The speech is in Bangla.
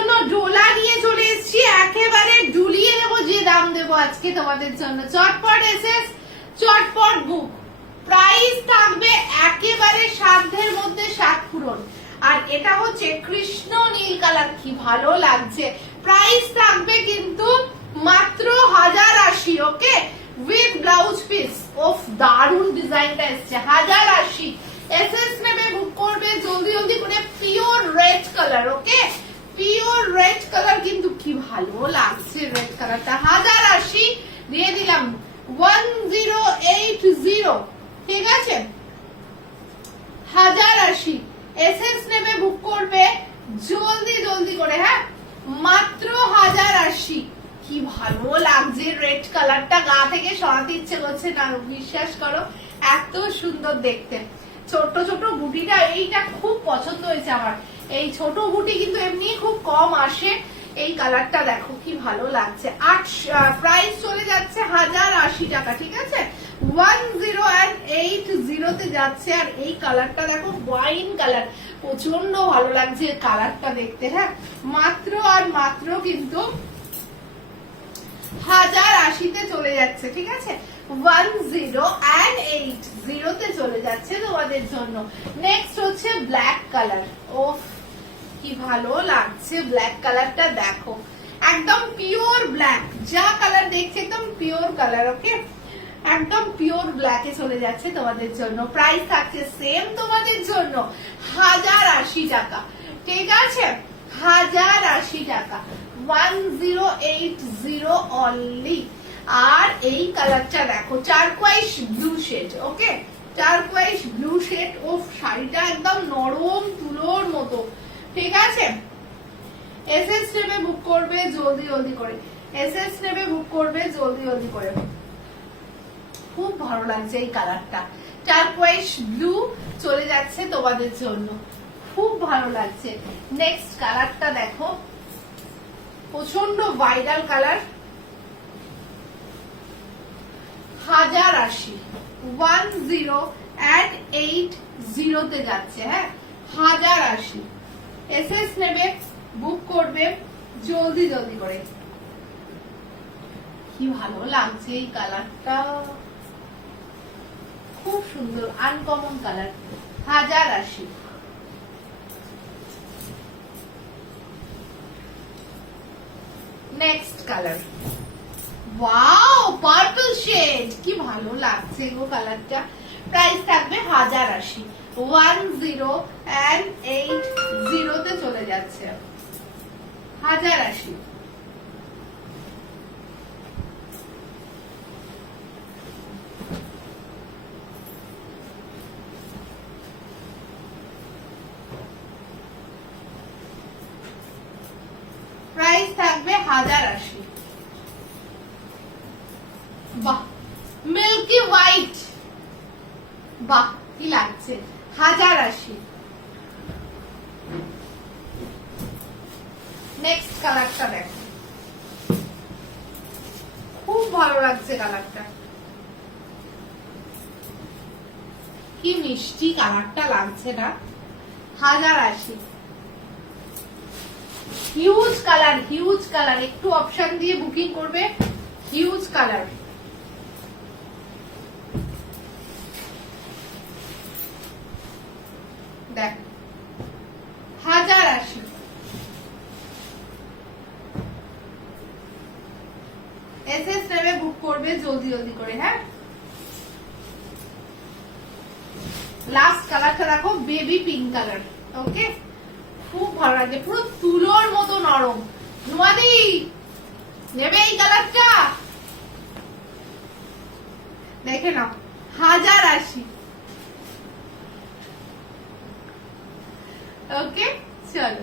জন্য ডোলা নিয়ে চলে এসেছি, একেবারে ডুলিয়ে দেবো যে দাম দেবো আজকে তোমাদের জন্য। চটপট এসএস, চটপট বুক। প্রাইস থাকবে একেবারে সাধ্যের মধ্যে, সাত পূরণ। আর এটা হচ্ছে কৃষ্ণ নীল কালার, কি ভালো লাগছে। প্রাইস থাকবে কিন্তু মাত্র 1080। ওকে, উইথ ব্লাউজ পিস। ওফ, দারুন ডিজাইনটা এসছে। 1080 এসএস নেবে, বুক করবে জলদি জলদি করে। পিওর রেড কালার, ওকে, পিওর রেড কালার, কিন্তু কি ভালো লাগছে রেড কালারটা। 1080 দিয়ে দিলাম 1080, ঠিক আছে। 1080 এসএস নেবে, বুক করবে জলদি জলদি করে, হ্যাঁ, মাত্র 1080। কি ভালো লাগছে রেড কালারটা, গা থেকে সরাতে ইচ্ছে করছে না, বিশ্বাস করো, এত সুন্দর দেখতে। ছোট ছোট বুটিটা, এইটা খুব পছন্দ হয়েছে আমার। এই ছোট বুটি কিন্তু এমনি খুব কম আসে। এই কালারটা দেখো কি ভালো লাগছে। প্রাইস চলে যাচ্ছে 1080 টাকা, ঠিক আছে। 1080 তে যাচ্ছে। আর এই কালারটা দেখো, ওয়াইন কালার, প্রচন্ড ভালো লাগছে কালারটা দেখতে, হ্যাঁ। মাত্র আর মাত্র কিন্তু 1080 তে চলে যাচ্ছে, ঠিক আছে। 1080 তে চলে যাচ্ছে তোমাদের জন্য। নেক্সট হচ্ছে ব্ল্যাক কালার। ওফ, কি ভালো লাগছে ব্ল্যাক কালারটা, দেখো একদম পিওর ব্ল্যাক। যা কালার দেখছে একদম পিওর কালার, ওকে, একদম পিওর ব্ল্যাকে চলে যাচ্ছে তোমাদের জন্য। প্রাইস থাকছে সেম তোমাদের জন্য 1080 টাকা, ঠিক আছে। 1080 টাকা, 1080 অনলি। আর এই কালারটা দেখো, টারকোয়াইশ ব্লু শেড, ওকে, টারকোয়াইশ ব্লু শেড। ও শাড়িটা একদম নরম তুলোর মতো, ঠিক আছে। এসএস নেবে, বুক করবে জলদি জলদি করে। এসএস নেবে, বুক করবে জলদি জলদি করে। খুব ভালো লাগছে এই কালারটা, টারকোয়াইশ ব্লু চলে যাচ্ছে তোমাদের জন্য, খুব ভালো লাগছে। নেক্সট কালারটা দেখো, প্রচন্ড ভাইরাল কালার। 1080, 1080 তে যাচ্ছে, হ্যাঁ, 1080। এসএস নেবে, বুক করবে জলদি জলদি করে। কি ভালো লাগছে এই কালারটা, খুব সুন্দর, uncommon colour. 1080। Next colour, wow, purple shade, কি ভালো লাগছে গো কালারটা। প্রাইস থাকবে 1080, 1080 তে চলে যাচ্ছে, 1080। প্রাইস থাকবে 1080। বাহ, মিল্কি হোয়াইট, বাহ কি লাগছে। 1080। নেক্সট কালারটা দেখো, খুব ভালো লাগছে কালারটা, কি মিষ্টি কালারটা লাগছে না। 1080। হিউজ কালার, হিউজ কালার, একটু অপশন দিয়ে বুকিং করবে। হিউজ কালার, দেখ, 1080। এসএস নেবে, বুক করবে জলদি জলদি করে, হ্যাঁ। লাস্ট কালারটা দেখো, বেবি পিঙ্ক কালার, ওকে, খুব ভালো লাগে, পুরো তুলোর মতো নরম। নুয়াদি নেবে এই কালারটা, দেখে নাও। 1080, ওকে, চলো।